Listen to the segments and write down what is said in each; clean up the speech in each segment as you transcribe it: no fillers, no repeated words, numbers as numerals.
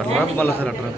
అట్లా మళ్ళీ సార్ అట్లా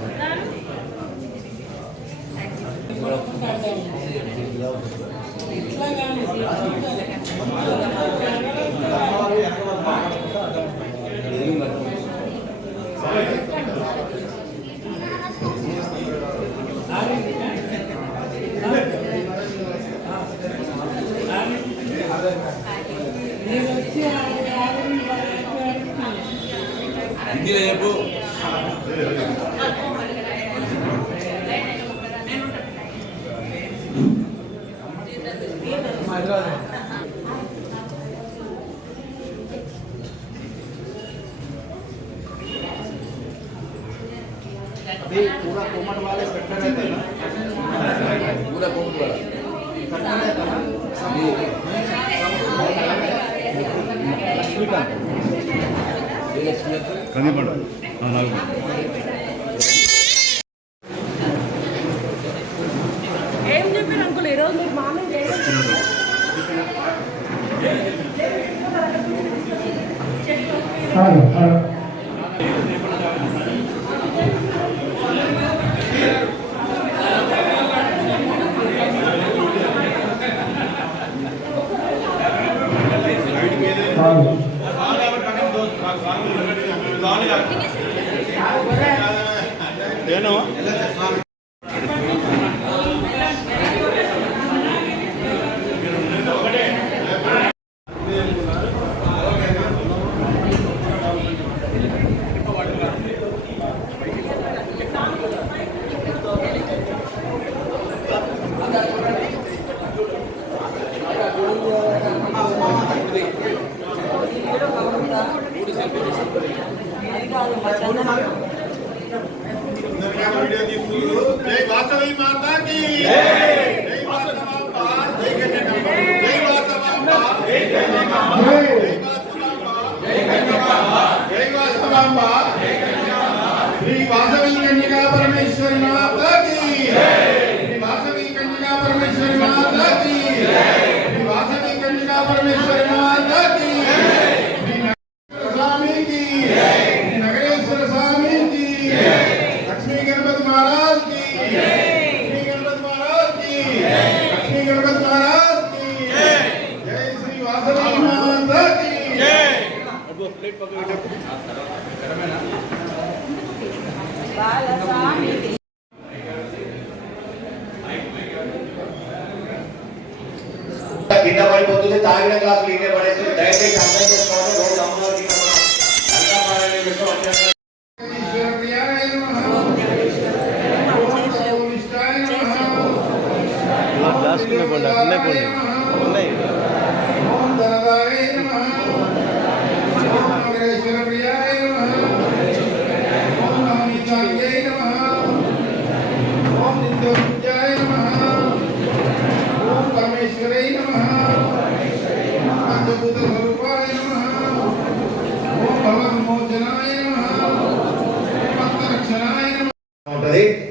अभी पूरा कोमट वाले कट्टा रहता है ना, पूरा कोमट वाला कट्टा रहता है ना। ఏం చెప్పారు అంకుల్ ఈరోజు మీరు మార్నింగ్ जय वासवी माता की जय वासवांबा जय कन्याकांबा जय वासवांबा जय कन्याकांबा जय वासवांबा जय वासवांबा जय कन्याकांबा श्री वासवी कन्या परमेश्वरी माता की श्री वासवी कन्या परमेश्वरी माता की श्री वासवी कन्या परमेश्वरी माता की श्री स्वामी की नगरेश्वर स्वामी की लक्ष्मी गणपति महाराज की लक्ष्मी गणपति महाराज की लक्ष्मी गणपति महाराज की जय श्री वासवी माता की కింద పడిపోతుంది తాగిన గ్లాసులు ఇన్నే పడేసి దయచేసి అర్థం చేసుకోవాలి రోజు అమ్మవారికి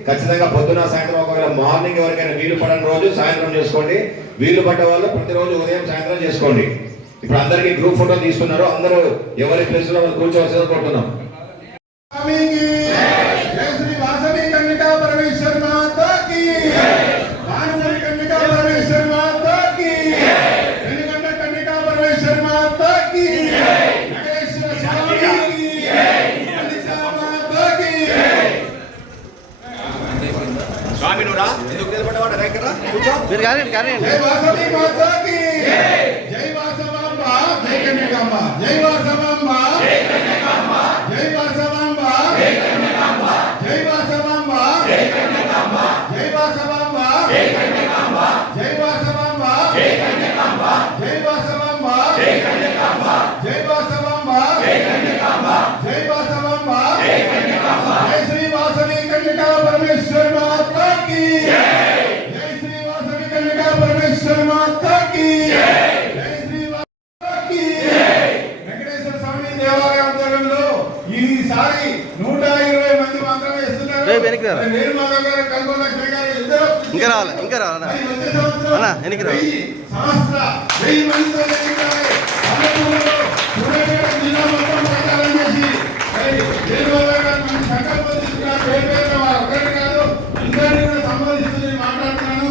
ఖచ్చితంగా పొద్దున సాయంత్రం ఒకవేళ మార్నింగ్ ఎవరికైనా వీలు పడని రోజు సాయంత్రం చేసుకోండి, వీలు పడ్డ వాళ్ళు ప్రతిరోజు ఉదయం సాయంత్రం చేసుకోండి. ఇప్పుడు అందరికి గ్రూప్ ఫోటో తీసుకున్నారు, అందరూ ఎవరి ప్లేస్ లో వాళ్ళు కూర్చోవలసిందిగా కోరుతున్నాం. మీరు కానీ కానీ జై వాసవి మాతా కి జై వాసవాంబ జై కన్యాకాంబ జై వాసవాంబ జై కన్యాకాంబ జై వాసవాంబ జై కన్యాకాంబ జై వాసవాంబ జై కన్యాకాంబ జై వాసవాంబ జై కన్యాకాంబ జై వాసవాంబ జై కన్యాకాంబ జై వాసవాంబ జై కన్యాకాంబ జై వాసవాంబ జై కన్యాకాంబ జై వాసవాంబ జై కన్యాకాంబ జై శ్రీ వాసవి కన్యకా పరమేశ్వరి మాతా కి జై परमेश्वर माता की जय श्री माता की వెంకటేశ్వర స్వామి దేవాలయ ఆధ్వర్యంలో ఈసారి 120 మంది మాత్రమే ఇస్తున్నారు. నేను మాధవ్ గారు కల్పన లక్ష్మి గారు ఇద్దరు ఇంకా రావాలి వచ్చే సంవత్సరం వెనక్కి రా. వెయ్యి సహస్ర 1000 మందితో లెక్కించాలి. పల్లెటూరులో సూర్యాపేట జిల్లా మొత్తం ప్రచారం చేసి మరి 7,000 మంది సంకల్పం తీసుకున్నారు. పేరు ఒక్కటి కాదు, అందరినీ కూడా సంబంధిస్తుంది మాట్లాడుతున్నాను.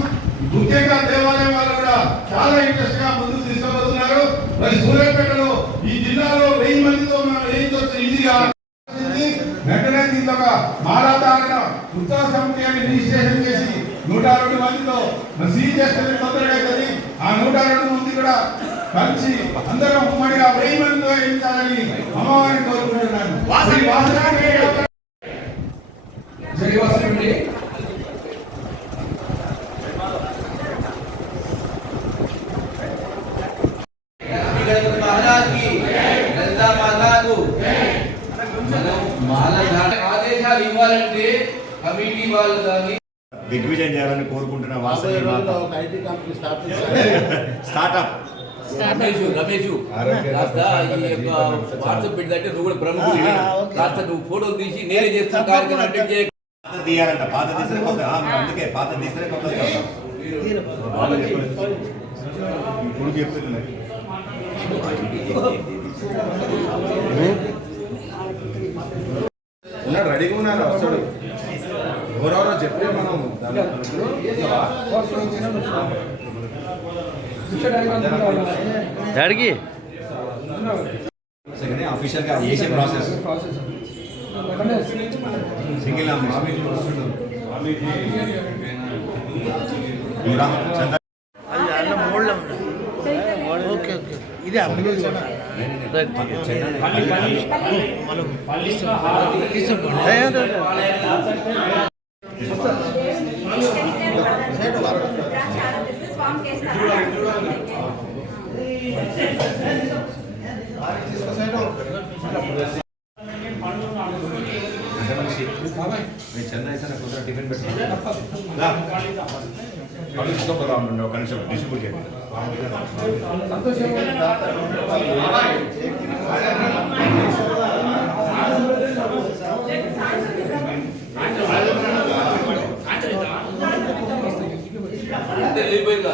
ముఖ్యంగా దేవాలయం వాళ్ళు కూడా చాలా ఇంట్రెస్ట్ గా ముందుకు తీసుకుపోతున్నారు. మరి సూర్యాపేటలో ఈ జిల్లాలో 1000 మందితో మనం వేయించవచ్చు ఈజీగా. వెంటనే దీంతో ఒక మాలాధారణ ఉత్సవ సమితి అని రిజిస్ట్రేషన్ చేసి 102 మందితో సీజ్ చేస్తే తొందరగా అవుతుంది. ఆ 102 మంది కూడా కలిసి అందరం ఉమ్మడిగా 1000 మందితో వేయించాలని అమ్మవారిని కోరుకుంటున్నాను. ఆదేశాలు ఇవ్వాలంటే కమిటీ వాళ్ళు కానీ దిగ్విజయం చేయాలని కోరుకుంటున్న వాసవి స్టార్ట్అప్ రమేష్ కాస్త ఈ యొక్క వాట్సాప్ పెట్టిందంటే నువ్వు కూడా ప్రముఖుడు కాస్త నువ్వు ఫోటోలు తీసి నేనే చేస్తున్న కార్యక్రమం అంటే పాత తీయాలంట. పాత తీసినే కొత్త, అందుకే పాత తీసినే కొత్త ఇప్పుడు చెప్తుంది. రెడీగా ఉన్నారు వస్తాడు. ఎవరెవరో చెప్పే మనం డాడీకి అఫీషియల్ గా చేసే ప్రాసెస్ సింగిల్ ఓకే ఓకే ఇది అమ్ములు చెన్నై సార్ టిఫిన్ పెట్టి కనీసం డిస్ట్రిబ్యూట్ చేయండి. వెళ్ళిపోయిందా